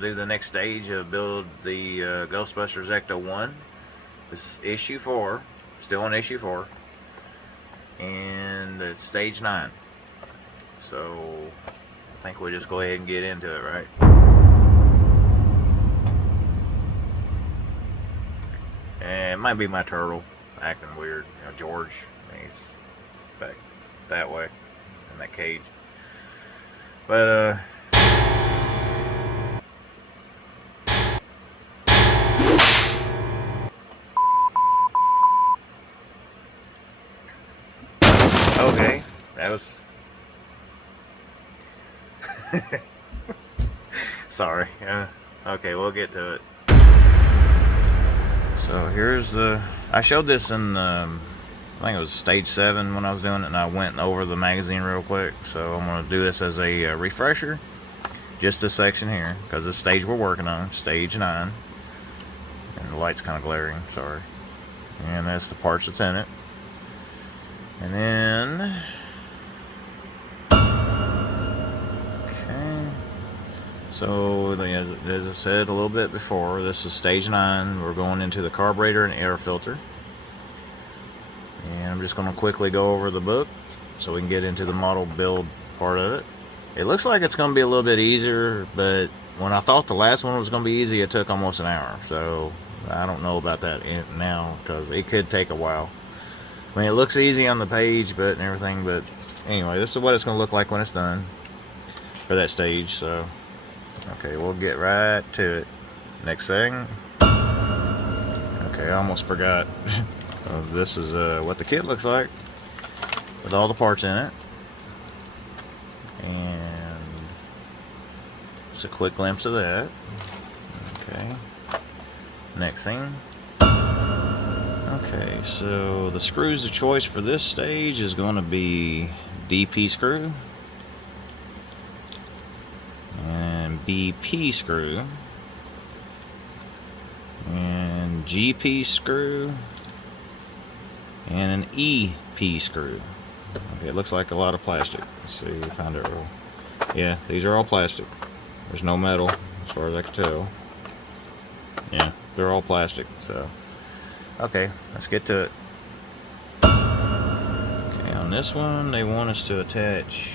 do the next stage of Build the Ghostbusters Ecto-1. This is issue 4, still on issue 4, and it's stage 9. So I think we'll just go ahead and get into it, right? And it might be my turtle acting weird. You know, George, he's back that way in that cage. But okay, that was sorry. Okay, we'll get to it. So here's the. I showed this in I think it was stage 7 when I was doing it, and I went over the magazine real quick. So I'm going to do this as a refresher. Just this section here, because the stage we're working on, stage 9. And the light's kind of glaring, sorry. And that's the parts that's in it. And then... Okay. So, as I said a little bit before, this is stage 9. We're going into the carburetor and air filter. And I'm just going to quickly go over the book so we can get into the model build part of it. It looks like it's going to be a little bit easier, but when I thought the last one was going to be easy, it took almost an hour. So I don't know about that now, because it could take a while. I mean, it looks easy on the page, but and everything. But anyway, this is what it's going to look like when it's done for that stage. So okay, we'll get right to it. Next thing. Okay, I almost forgot. This is what the kit looks like with all the parts in it. And it's a quick glimpse of that. Okay. Next thing. Okay, so the screws of choice for this stage is going to be DP screw and BP screw and GP screw and an EP screw. Okay, it looks like a lot of plastic. Let's see if I find it real. Yeah, these are all plastic. There's no metal as far as I can tell. Yeah, they're all plastic. So okay, let's get to it. Okay, on this one they want us to attach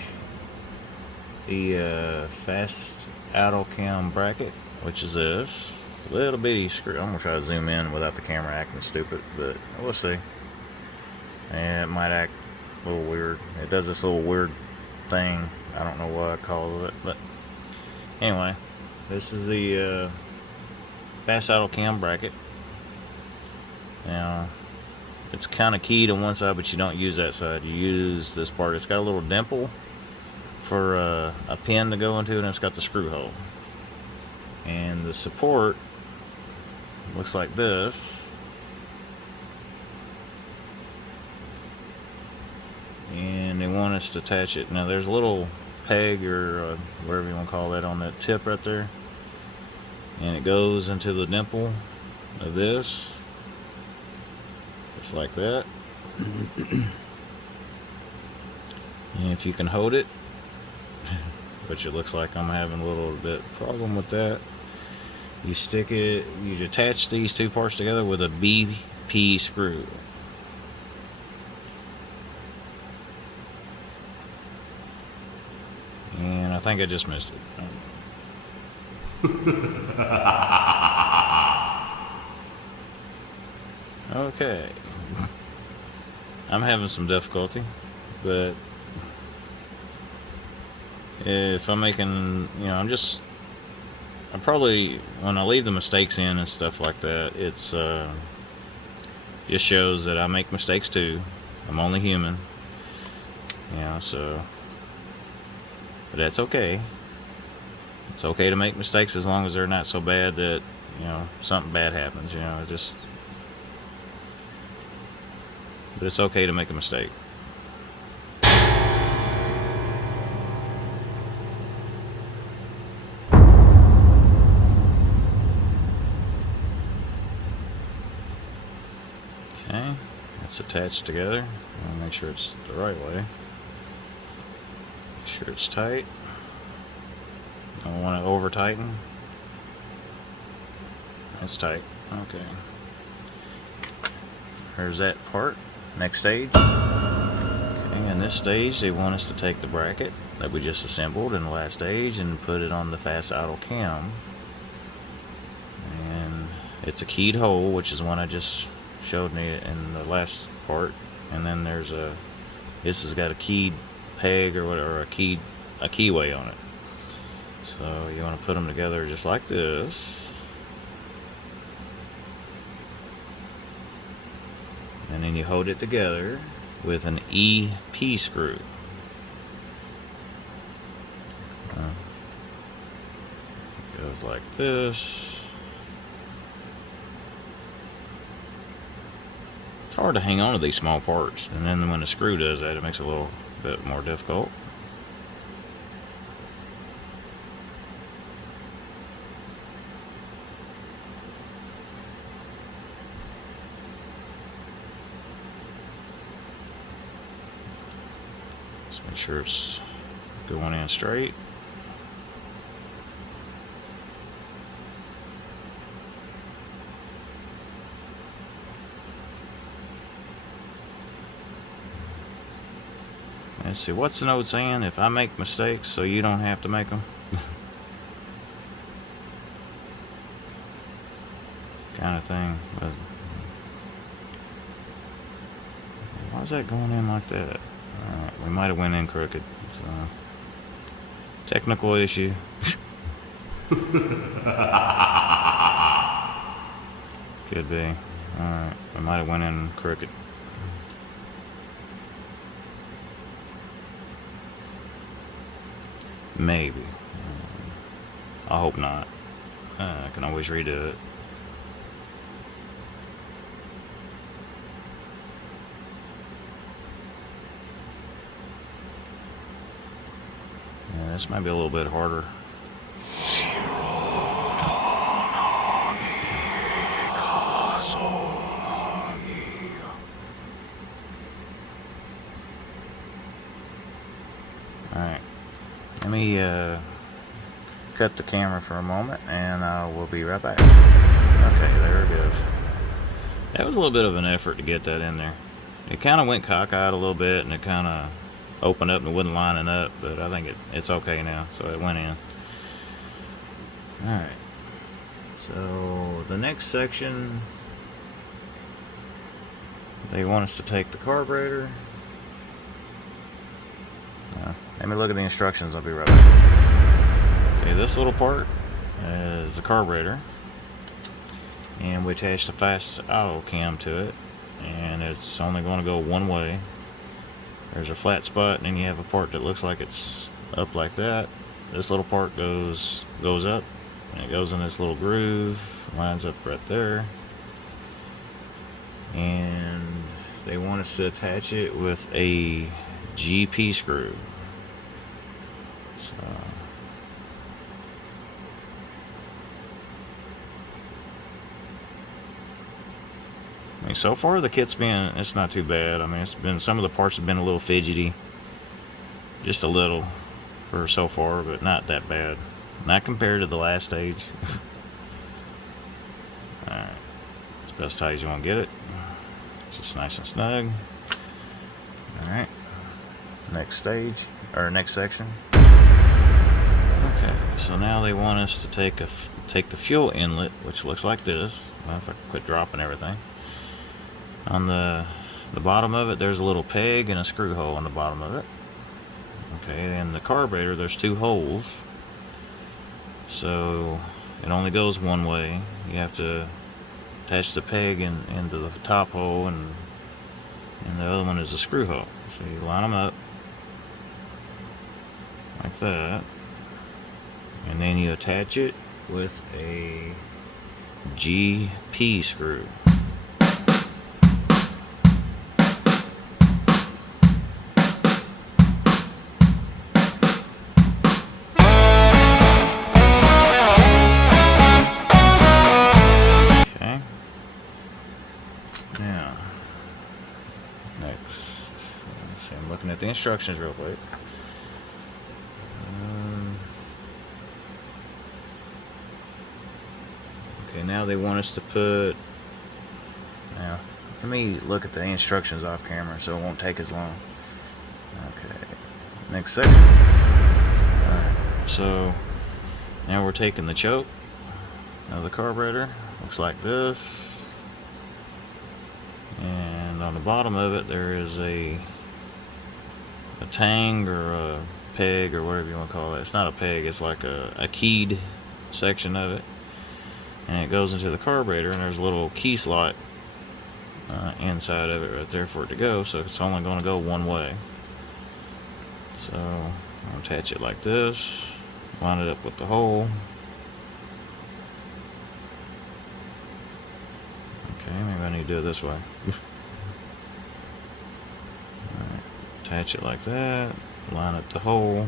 the fast auto cam bracket, which is this little bitty screw. I'm gonna try to zoom in without the camera acting stupid, but we'll see. And it might act a little weird. It does this little weird thing. I don't know what I call it, but anyway, this is the fast auto cam bracket. Now, it's kind of keyed on one side, but you don't use that side. You use this part. It's got a little dimple for a pin to go into, and it's got the screw hole. And the support looks like this. And they want us to attach it. Now, there's a little peg or whatever you want to call that on that tip right there. And it goes into the dimple of this. Just like that. And if you can hold it, which it looks like I'm having a little bit problem with that, you stick it, you attach these two parts together with a BP screw. And I think I just missed it. Okay. I'm having some difficulty, but if I'm making, I probably, when I leave the mistakes in and stuff like that, it's just shows that I make mistakes too. I'm only human, so, but that's okay. It's okay to make mistakes as long as they're not so bad that, something bad happens, it's just, but it's okay to make a mistake. Okay, that's attached together. I'll make sure it's the right way. Make sure it's tight. Don't want to over tighten. It's tight. Okay. There's that part. Next stage. Okay, in this stage, they want us to take the bracket that we just assembled in the last stage and put it on the fast idle cam. And it's a keyed hole, which is one I just showed me in the last part. And then there's this has got a keyed peg or whatever, a keyway on it. So you want to put them together just like this. And then you hold it together with an EP screw. It goes like this. It's hard to hang on to these small parts, and then when the screw does that, it makes it a little bit more difficult. Just make sure it's going in straight. Let's see, what's the note saying? If I make mistakes, so you don't have to make them. Kind of thing. Why is that going in like that? Alright, we might have went in crooked. So, technical issue. Could be. Alright, we might have went in crooked. Maybe. I hope not. I can always redo it. Yeah, this might be a little bit harder. Alright. Let me cut the camera for a moment and we'll be right back. Okay, there it is. That was a little bit of an effort to get that in there. It kind of went cockeyed a little bit and it kind of opened up and it wasn't lining up, but I think it's okay now, so it went in. Alright, so the next section, they want us to take the carburetor. Let me look at the instructions, I'll be right back. Okay, this little part is the carburetor, and we attach the fast idle cam to it, and it's only going to go one way. There's a flat spot, and then you have a part that looks like it's up like that. This little part goes up, and it goes in this little groove, lines up right there. And they want us to attach it with a GP screw. So I mean, so far the kit's it's not too bad. I mean, it's been, some of the parts have been a little fidgety, just a little for so far, but not that bad. Not compared to the last stage. Alright, as best tight as you want to get it. Just nice and snug. Alright, next stage, or next section. Okay, so now they want us to take the fuel inlet, which looks like this. Well, if I quit dropping everything. On the bottom of it, there's a little peg and a screw hole on the bottom of it. Okay, and the carburetor, there's two holes. So it only goes one way. You have to attach the peg into the top hole, and the other one is a screw hole. So you line them up like that, and then you attach it with a GP screw. Okay. Now, next, let's see, I'm looking at the instructions real quick. Okay, now they want us to put, now let me look at the instructions off camera so it won't take as long. Okay, next section. Alright, so now we're taking the choke of the carburetor. Looks like this. And on the bottom of it there is a tang or a peg or whatever you want to call it. It's not a peg, it's like a keyed section of it. And it goes into the carburetor, and there's a little key slot inside of it right there for it to go, so it's only going to go one way. So I'll attach it like this, line it up with the hole. Okay, maybe I need to do it this way. Alright, attach it like that, line up the hole,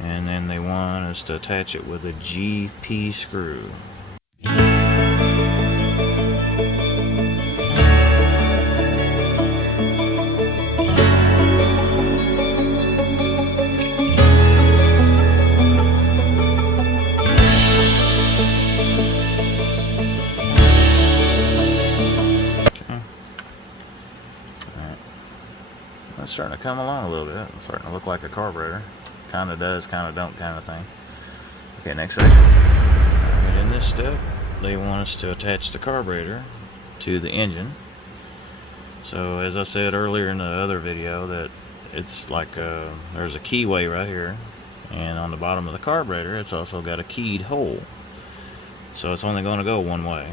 and then they want us to attach it with a GP screw. It's starting to come along a little bit. It's starting to look like a carburetor. Kind of does, kind of don't, kind of thing. Okay, next section. Alright, in this step, they want us to attach the carburetor to the engine. So, as I said earlier in the other video, that it's like there's a keyway right here, and on the bottom of the carburetor, it's also got a keyed hole. So it's only going to go one way.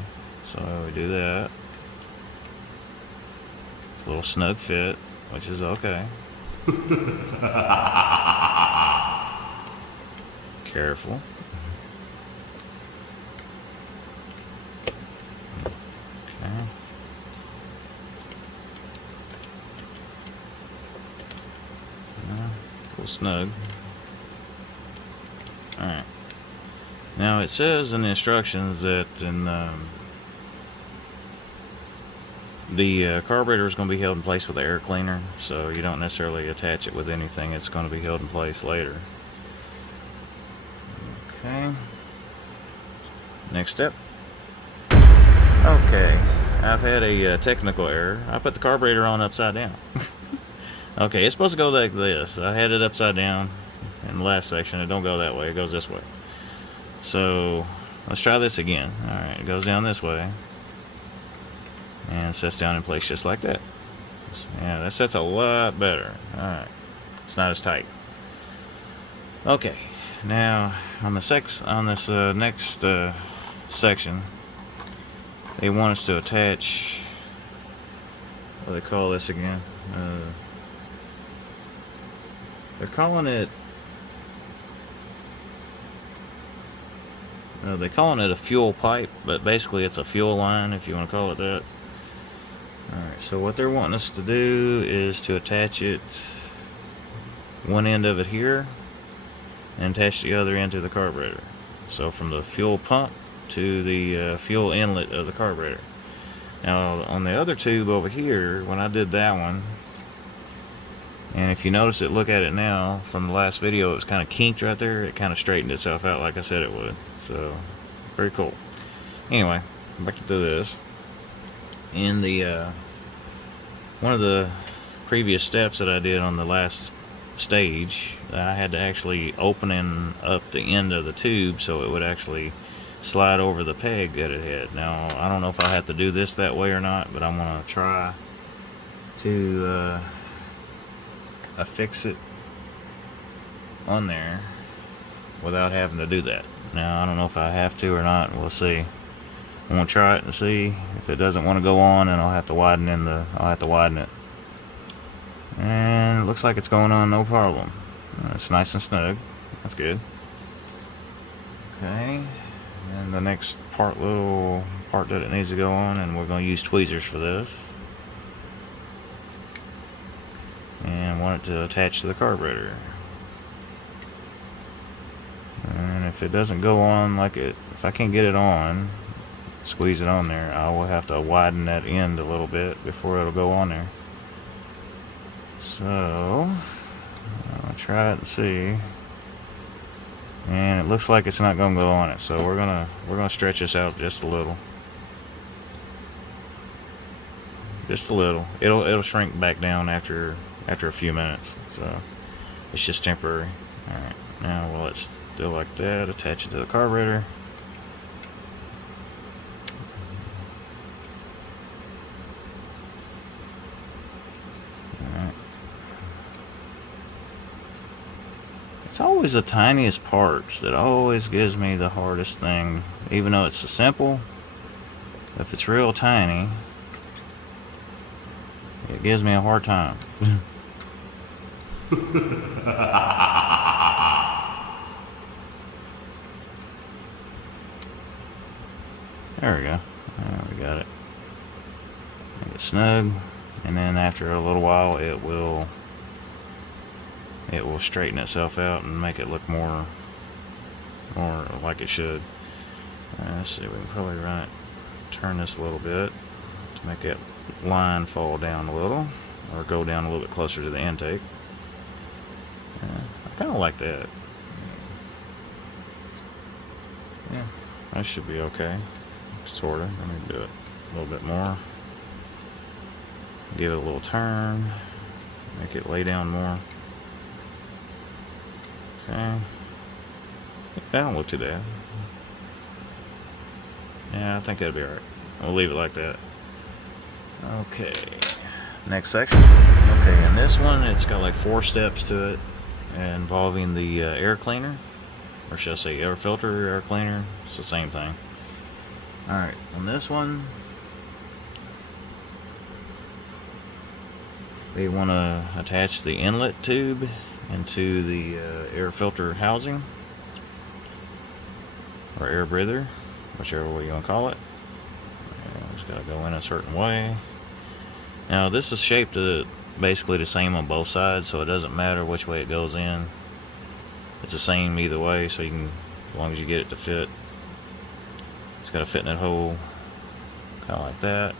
So we do that. It's a little snug fit, which is okay. Careful. Okay. A little snug. Alright. Now it says in the instructions that the carburetor is going to be held in place with an air cleaner, so you don't necessarily attach it with anything. It's going to be held in place later. Okay. Next step. Okay, I've had a technical error. I put the carburetor on upside down. Okay, it's supposed to go like this. I had it upside down in the last section. It don't go that way. It goes this way. So let's try this again. Alright, it goes down this way and sets down in place just like that. Yeah, that sets a lot better. Alright, it's not as tight. Okay, now on this next section, they want us to attach, what do they call this again? They're calling it a fuel pipe, but basically it's a fuel line, if you want to call it that. Alright, so what they're wanting us to do is to attach it, one end of it here, and attach the other end to the carburetor. So from the fuel pump to the fuel inlet of the carburetor. Now on the other tube over here, when I did that one, and if you notice it, look at it now, from the last video, it was kind of kinked right there. It kind of straightened itself out like I said it would. So, very cool. Anyway, back to this. In the one of the previous steps that I did on the last stage, I had to actually open up the end of the tube so it would actually slide over the peg that it had. Now, I don't know if I have to do this that way or not, but I'm going to try to affix it on there without having to do that. Now, I don't know if I have to or not. We'll see. I'm gonna try it and see if it doesn't want to go on, and I'll have to widen it. And it looks like it's going on no problem. It's nice and snug. That's good. Okay. And the next little part that it needs to go on, and we're going to use tweezers for this. And I want it to attach to the carburetor. And if it doesn't go on if I can't get it on, squeeze it on there, I will have to widen that end a little bit before it'll go on there. So I'll try it and see. and it looks like it's not going to go on it, so we're gonna stretch this out just a little. Just a little. It'll shrink back down after a few minutes, so it's just temporary. All right, now while it's still like that, attach it to the carburetor. All right. It's always the tiniest parts that always gives me the hardest thing, even though it's so simple. If it's real tiny, it gives me a hard time. There we go. We got it. Make it snug, and then after a little while, it will straighten itself out and make it look more like it should. Let's see, we can probably turn this a little bit to make that line fall down a little, or go down a little bit closer to the intake. I kind of like that. Yeah, that should be okay. Sort of. Let me do it a little bit more. Give it a little turn. Make it lay down more. Okay. That don't look too bad. Yeah, I think that'll be alright. We'll leave it like that. Okay. Next section. Okay, in this one, it's got like 4 steps to it, involving the air cleaner, or should I say air filter, air cleaner. It's the same thing. Alright, on this one, we want to attach the inlet tube into the air filter housing, or air breather, whichever way you want to call it. Just got to go in a certain way. Now this is shaped basically the same on both sides, so it doesn't matter which way it goes in. It's the same either way, so you can, as long as you get it to fit. It's got to fit in that hole, kind of like that.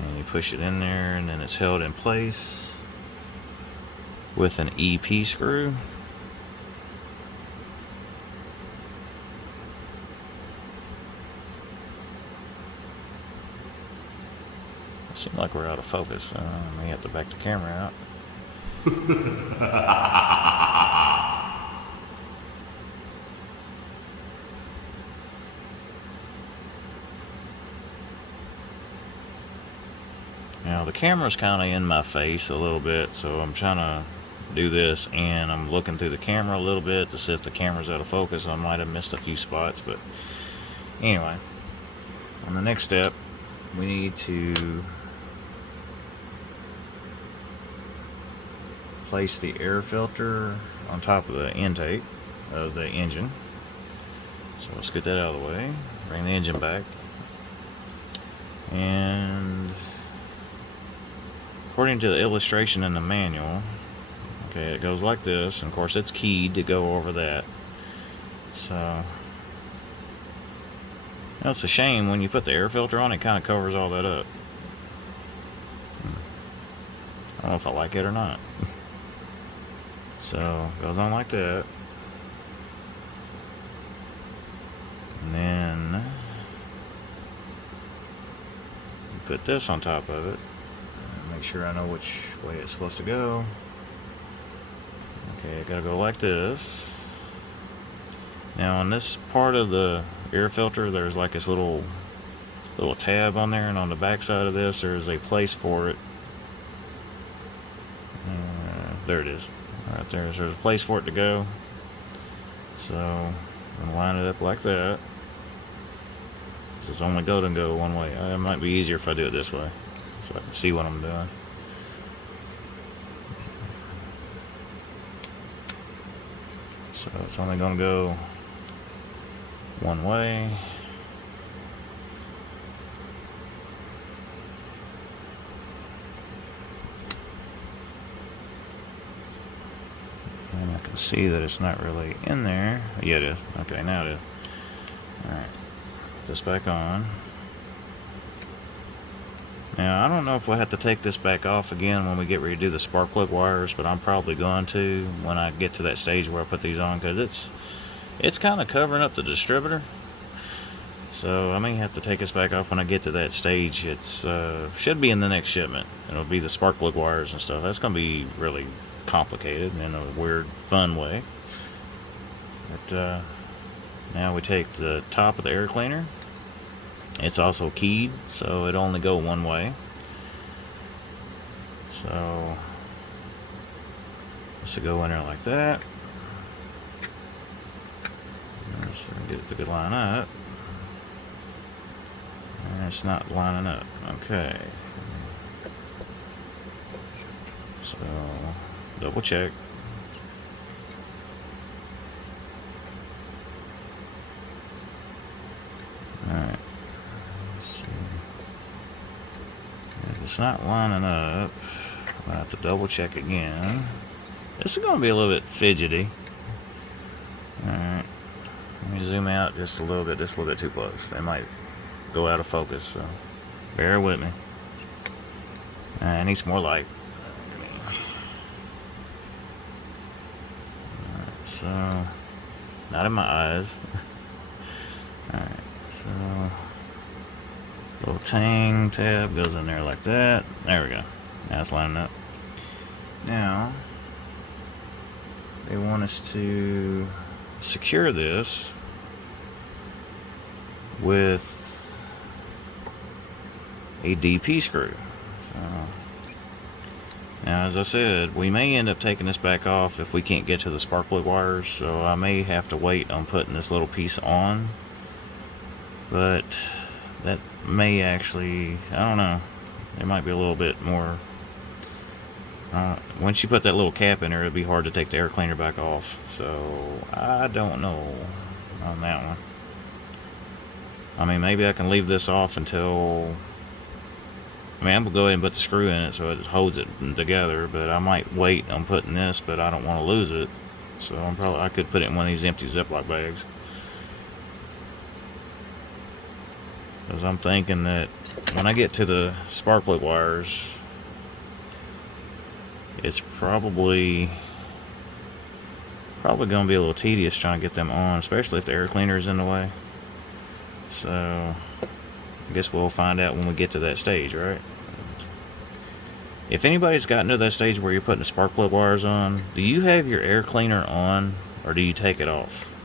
And you push it in there, and then it's held in place with an EP screw. It seems like we're out of focus. I may have to back the camera out. Now the camera's kind of in my face a little bit, so I'm trying to do this, and I'm looking through the camera a little bit to see if the camera's out of focus. I might have missed a few spots, but anyway, on the next step, we need to place the air filter on top of the intake of the engine. So let's get that out of the way, bring the engine back, and according to the illustration in the manual, okay, it goes like this, and of course it's keyed to go over that. So, you know, it's a shame when you put the air filter on, it kind of covers all that up. I don't know if I like it or not. So, it goes on like that. And then you put this on top of it. Make sure I know which way it's supposed to go. Okay, I gotta go like this. Now on this part of the air filter, there's like this little tab on there, and on the back side of this, there's a place for it. There it is, right there. So there's a place for it to go. So I'm gonna line it up like that. It's only going to go one way. It might be easier if I do it this way, so I can see what I'm doing. So it's only going to go one way. And I can see that it's not really in there. Yeah, it is. Okay, now it is. Alright. Put this back on. Now, I don't know if we'll have to take this back off again when we get ready to do the spark plug wires, but I'm probably going to when I get to that stage where I put these on, because it's kind of covering up the distributor. So I may have to take this back off when I get to that stage. It's should be in the next shipment. It'll be the spark plug wires and stuff. That's going to be really complicated in a weird, fun way. But now we take the top of the air cleaner. It's also keyed, so it only go one way. So this will go in there like that. Let's get it to line up. And it's not lining up. Okay. So double check. Alright. If it's not lining up, I'll have to double check again. This is going to be a little bit fidgety. Alright. Let me zoom out just a little bit too close. They might go out of focus, so bear with me. I need some more light. Alright, so not in my eyes. Alright, so little tang tab goes in there like that. There we go. Now it's lining up. Now they want us to secure this with a DP screw. So now, as I said, we may end up taking this back off if we can't get to the spark plug wires, so I may have to wait on putting this little piece on. But that may actually, I don't know, there might be a little bit more. Once you put that little cap in there, it'll be hard to take the air cleaner back off. So I don't know on that one. I mean, maybe I can leave this off until, I mean, I'm gonna go ahead and put the screw in it so it holds it together, but I might wait on putting this, but I don't want to lose it. So I could put it in one of these empty Ziploc bags. Because I'm thinking that when I get to the spark plug wires, it's probably going to be a little tedious trying to get them on, especially if the air cleaner is in the way. So I guess we'll find out when we get to that stage, right? If anybody's gotten to that stage where you're putting the spark plug wires on, do you have your air cleaner on or do you take it off?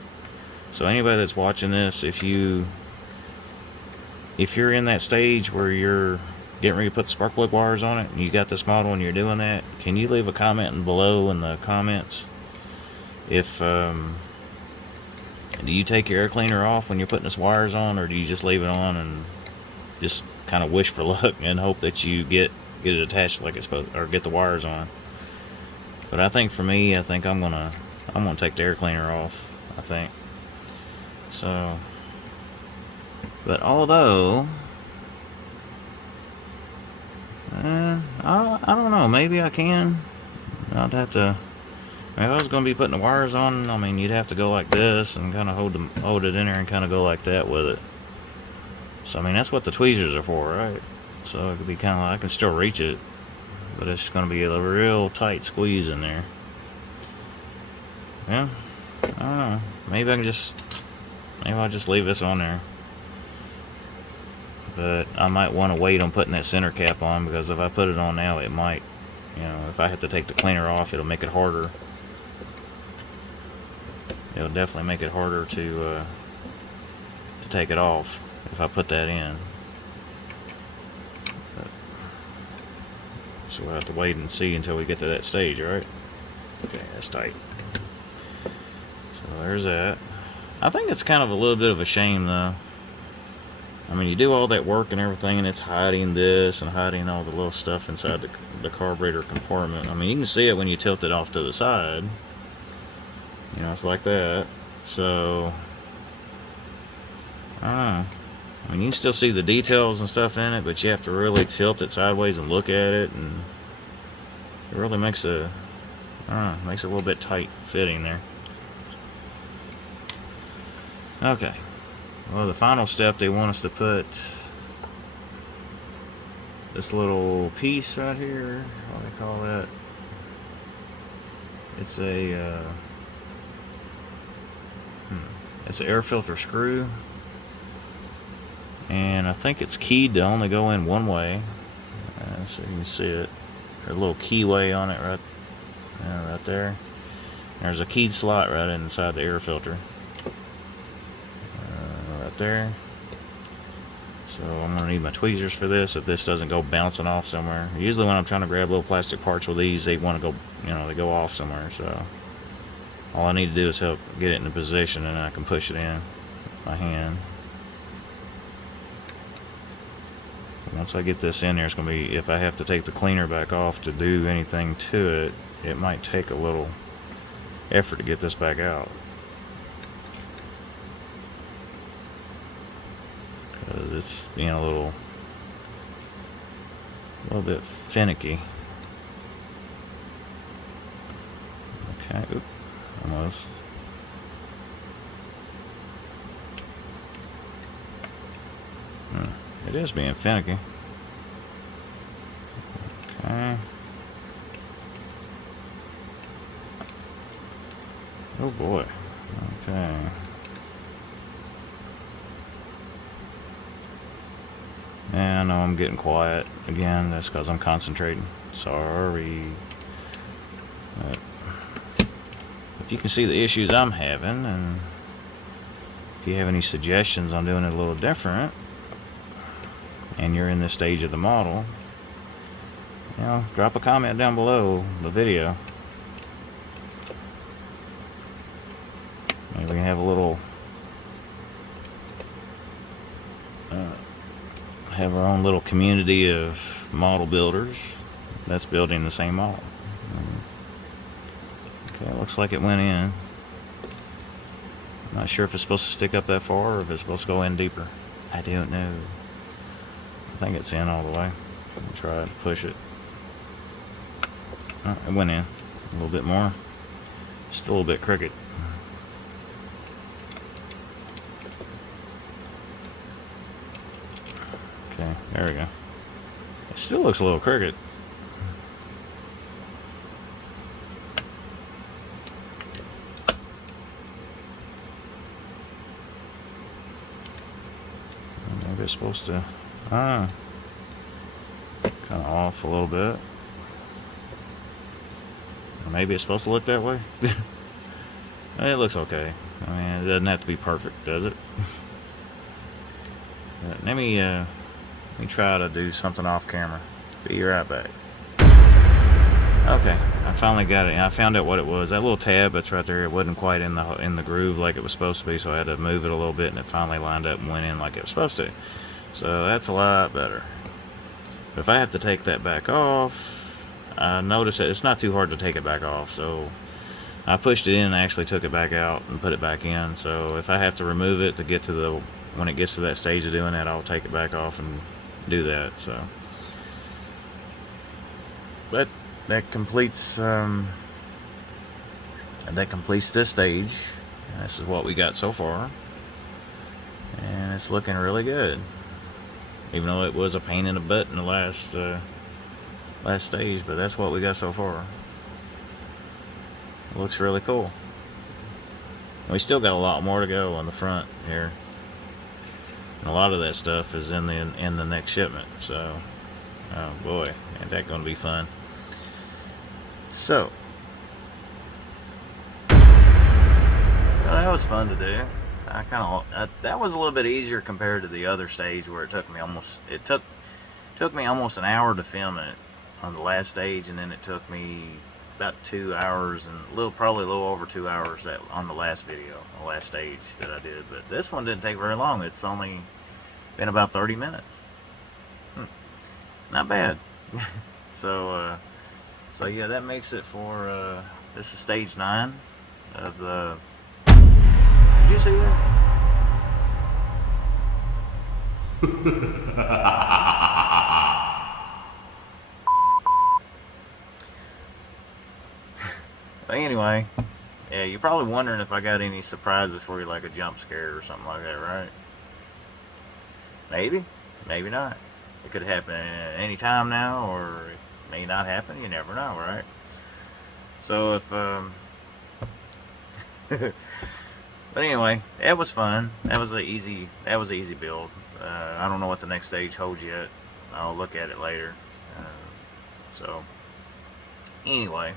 So anybody that's watching this, if you're in that stage where you're getting ready to put the spark plug wires on it and you got this model and you're doing that, can you leave a comment below in the comments if do you take your air cleaner off when you're putting this wires on, or do you just leave it on and just kind of wish for luck and hope that you get it attached like it's supposed, or get the wires on? But I think for me, I think I'm gonna take the air cleaner off, I think. So, but although I don't know, maybe I can. I'd have to. If I was going to be putting the wires on, I mean, you'd have to go like this and kind of hold it in there and kind of go like that with it. So, I mean, that's what the tweezers are for, right? So it could be kind of like, I can still reach it, but it's going to be a real tight squeeze in there. Yeah, I don't know. Maybe I'll just leave this on there. But I might want to wait on putting that center cap on, because if I put it on now, it might, if I have to take the cleaner off, it'll make it harder. It'll definitely make it harder to take it off if I put that in. But, so we'll have to wait and see until we get to that stage, right? Okay, that's tight. So there's that. I think it's kind of a little bit of a shame, though. I mean, you do all that work and everything, and it's hiding this and hiding all the little stuff inside the carburetor compartment. I mean, you can see it when you tilt it off to the side. It's like that. So, I don't know. I mean, you can still see the details and stuff in it, but you have to really tilt it sideways and look at it, and it really makes a little bit tight fitting there. Okay. Well, the final step, they want us to put this little piece right here. What do they call that? It's a it's an air filter screw, and I think it's keyed to only go in one way. So you can see it. There's a little keyway on it right there. There's a keyed slot right inside the air filter. Right there. So I'm gonna need my tweezers for this if this doesn't go bouncing off somewhere. Usually when I'm trying to grab little plastic parts with these, they want to go, they go off somewhere. So all I need to do is help get it in a position, and I can push it in with my hand. Once I get this in there, it's gonna be, if I have to take the cleaner back off to do anything to it, it might take a little effort to get this back out. Because it's being a little bit finicky. Okay, oop, almost. It is being finicky. Okay. Oh boy. Okay. And I know I'm getting quiet again. That's because I'm concentrating. Sorry. But if you can see the issues I'm having, and if you have any suggestions on doing it a little different, and you're in this stage of the model, drop a comment down below the video. Maybe we can have a little have our own little community of model builders that's building the same model. Okay, it looks like it went in. I'm not sure if it's supposed to stick up that far or if it's supposed to go in deeper. I don't know. I think it's in all the way. I'll try to push it. Oh, it went in a little bit more. Still a little bit crooked. Okay, there we go. It still looks a little crooked. Maybe it's supposed to kind of off a little bit. Or maybe it's supposed to look that way. It looks okay. I mean, it doesn't have to be perfect, does it? Let me try to do something off camera. Be right back. Okay, I finally got it. I found out what it was. That little tab that's right there, it wasn't quite in the groove like it was supposed to be, so I had to move it a little bit, and it finally lined up and went in like it was supposed to. So that's a lot better. But if I have to take that back off, I noticed that it's not too hard to take it back off. So I pushed it in and actually took it back out and put it back in. So if I have to remove it to get to when it gets to that stage of doing that, I'll take it back off and do that. So, but that completes this stage. This is what we got so far, and it's looking really good. Even though it was a pain in the butt in the last stage, but that's what we got so far. It looks really cool. We still got a lot more to go on the front here. And a lot of that stuff is in the next shipment. So, oh boy, ain't that going to be fun. So, well, that was fun to do. That was a little bit easier compared to the other stage where it took me almost an hour to film it on the last stage, and then it took me about 2 hours and probably a little over 2 hours on the last video, the last stage that I did. But this one didn't take very long. It's only been about 30 minutes. Not bad. So yeah, that makes it for this is stage 9 of the. Did you see that? But anyway, yeah, you're probably wondering if I got any surprises for you, like a jump scare or something like that, right? Maybe, maybe not. It could happen any time now, or it may not happen. You never know, right? So if but anyway, it was fun. That was a easy. That was an easy build. I don't know what the next stage holds yet. I'll look at it later. So anyway,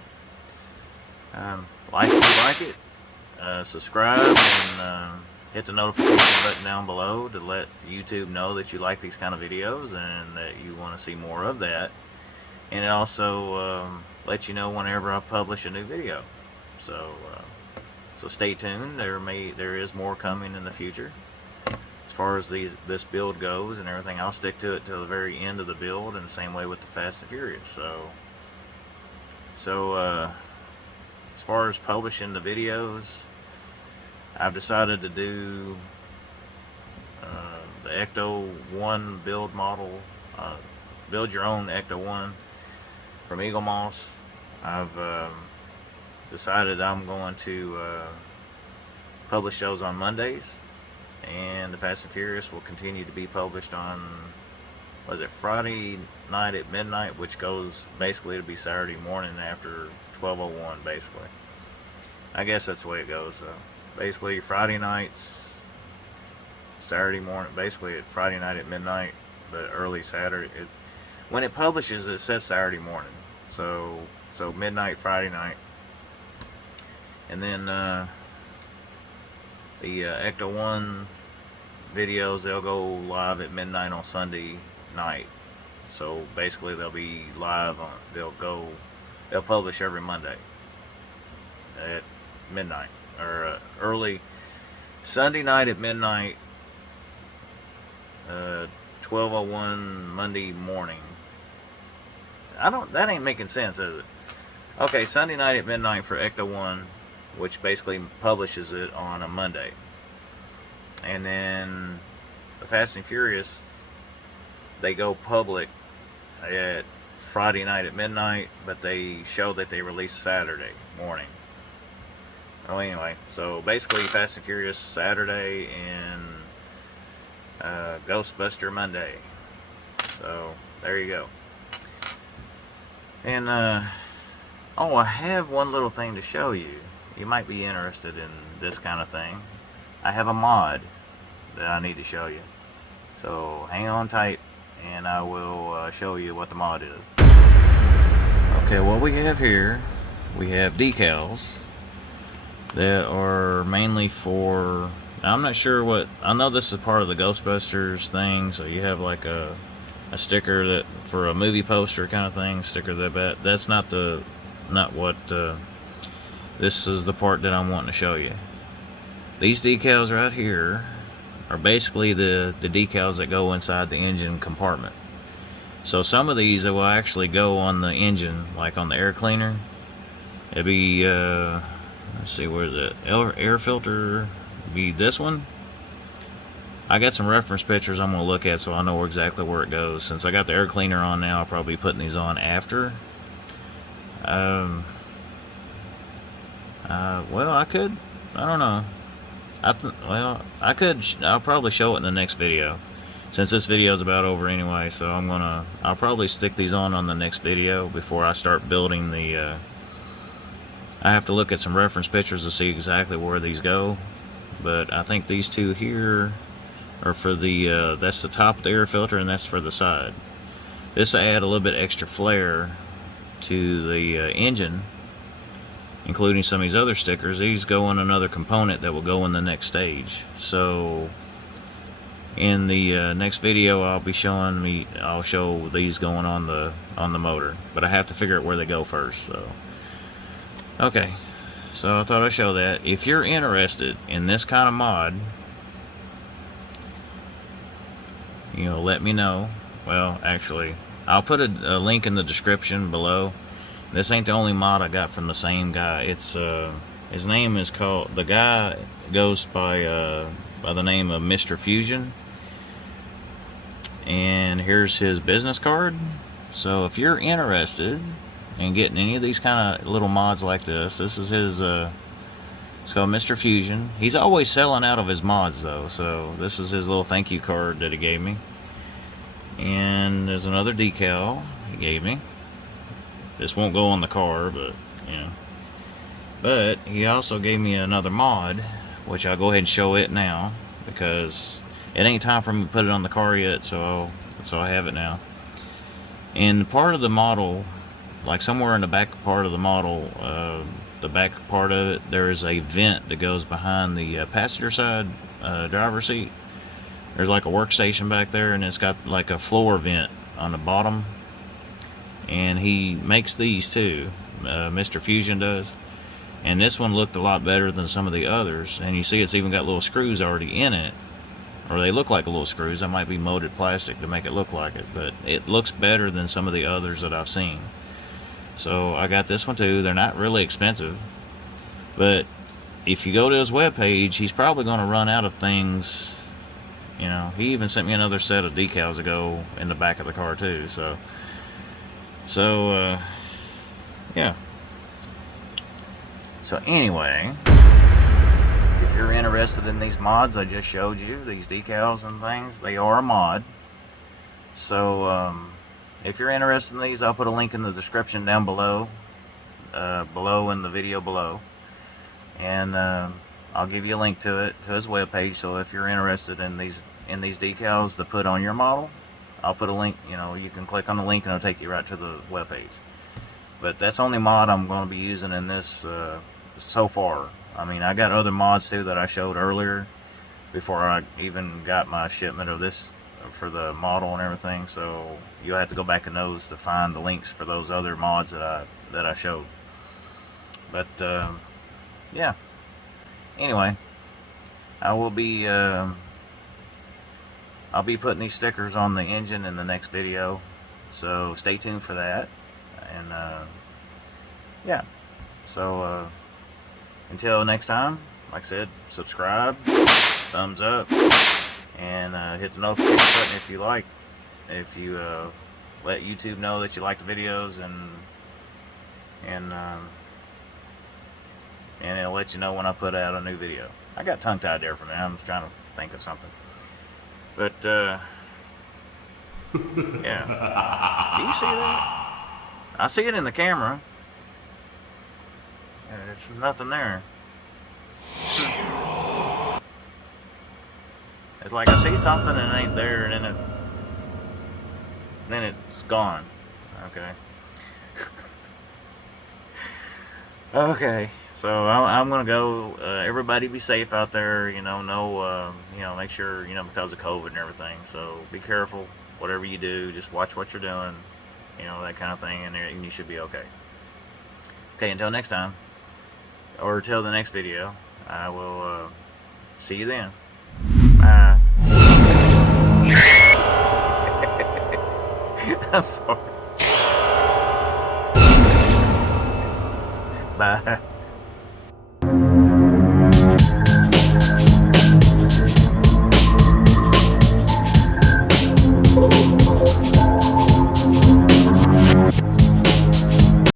like if you like it, subscribe and hit the notification button down below to let YouTube know that you like these kind of videos and that you want to see more of that. And it also lets you know whenever I publish a new video. So so stay tuned. There is more coming in the future. As far as this build goes and everything, I'll stick to it till the very end of the build, and the same way with the Fast and Furious. So as far as publishing the videos, I've decided to do the Ecto-1 build model, build your own Ecto-1 from Eaglemoss. I've decided I'm going to publish those on Mondays, and the Fast and Furious will continue to be published on, was it Friday night at midnight, which goes basically to be Saturday morning after 12:01, basically. I guess that's the way it goes. Basically Friday nights, Saturday morning, basically at Friday night at midnight, but early Saturday. When it publishes, it says Saturday morning, so midnight Friday night, and then the Ecto-1 videos, they'll go live at midnight on Sunday night. So basically they'll be live on, they'll publish every Monday at midnight, or early Sunday night at midnight, 12:01 Monday morning. That ain't making sense, is it? Okay, Sunday night at midnight for Ecto-1, which basically publishes it on a Monday. And then the Fast and Furious, they go public at Friday night at midnight, but they show that they release Saturday morning. Oh, anyway, so basically Fast and Furious Saturday and Ghostbuster Monday. So there you go. And oh, I have one little thing to show you. You might be interested in this kind of thing. I have a mod that I need to show you. So hang on tight, and I will show you what the mod is. Okay, what we have here, we have decals that are mainly for, I'm not sure what, I know this is part of the Ghostbusters thing, so you have like a sticker that for a movie poster kind of thing, sticker that's not what this is the part that I'm wanting to show you. These decals right here are basically the decals that go inside the engine compartment. So some of these will actually go on the engine, like on the air cleaner. It'd be let's see, where is it? Air filter, be this one. I got some reference pictures I'm going to look at so I know exactly where it goes. Since I got the air cleaner on now, I'll probably be putting these on after. Well, I could, I don't know. I'll probably show it in the next video. Since this video is about over anyway, so I'll probably stick these on the next video before I start building the, I have to look at some reference pictures to see exactly where these go. But I think these two here are for the, that's the top of the air filter, and that's for the side. This will add a little bit extra flair to the engine, including some of these other stickers. These go on another component that will go in the next stage. So in the next video, I'll show these going on the motor, but I have to figure out where they go first. So okay, so I thought I'd show that. If you're interested in this kind of mod, let me know. Well, actually, I'll put a link in the description below. This ain't the only mod I got from the same guy. It's his name is called, the guy goes by the name of Mr. Fusion, and here's his business card. So if you're interested in getting any of these kind of little mods like this is his, it's called Mr. Fusion. He's always selling out of his mods though, so this is his little thank you card that he gave me. And there's another decal he gave me. This won't go on the car, but you know. But he also gave me another mod, which I'll go ahead and show it now because it ain't time for me to put it on the car yet, so I have it now. And part of the model, like somewhere in the back part of the model, the back part of it, there is a vent that goes behind the passenger side driver's seat. There's like a workstation back there, and it's got like a floor vent on the bottom. And he makes these too. Mr. Fusion does. And this one looked a lot better than some of the others. And you see it's even got little screws already in it. Or they look like little screws. That might be molded plastic to make it look like it. But it looks better than some of the others that I've seen. So I got this one too. They're not really expensive. But if you go to his webpage, he's probably going to run out of things. You know, he even sent me another set of decals to go in the back of the car too. So yeah. So anyway, if you're interested in these mods I just showed you, these decals and things, they are a mod. So if you're interested in these, I'll put a link in the description down below, in the video below, and I'll give you a link to it, to his webpage. So if you're interested in these decals to put on your model, I'll put a link. You know, you can click on the link and it'll take you right to the webpage. But that's the only mod I'm going to be using in this so far. I mean, I got other mods too that I showed earlier before I even got my shipment of this for the model and everything. So you'll have to go back in those to find the links for those other mods that I showed. But yeah. Anyway, I'll be putting these stickers on the engine in the next video. So stay tuned for that. And yeah. So until next time, like I said, subscribe, thumbs up, and hit the notification button if you like. If you let YouTube know that you like the videos, and it'll let you know when I put out a new video. I got tongue-tied there for a minute. I'm just trying to think of something. But yeah. Do you see that? I see it in the camera. There's nothing there. It's like I see something and it ain't there, and then it's gone. Okay. Okay. So I'm gonna go. Everybody be safe out there. You know, make sure, because of COVID and everything. So be careful. Whatever you do, just watch what you're doing. That kind of thing, and you should be okay. Okay, until next time, or till the next video, I will see you then. Bye. I'm sorry. Bye.